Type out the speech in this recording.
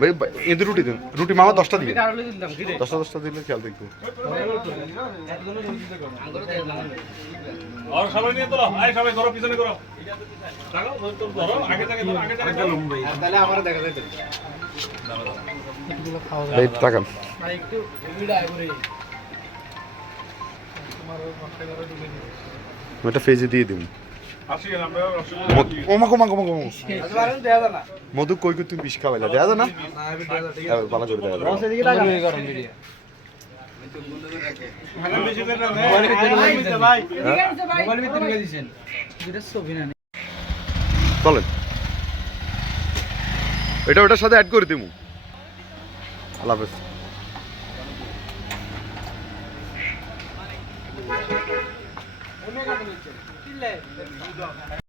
ভাই এদের রুটি দিন, রুটি মামা 10টা দিবেন, 10টা দিলে খেয়াল দেখবো। সবাই নিয়ে তোলো, আয় সবাই ধরো, পিছনে করো, ধরো আগে থেকে ধরো, আগে থেকে ধরো। তাহলে আমারও দেখা যায় ভাই তাকান, ওটা ফেজে দিয়ে দিন। মধু কই কই তুমি বিষ খাওয়াইলা, দেয়া না ভালো করে দেয়া চলেন, এটা ওটার সাথে অ্যাড করে দিমু। আল্লাহ হাফেজ।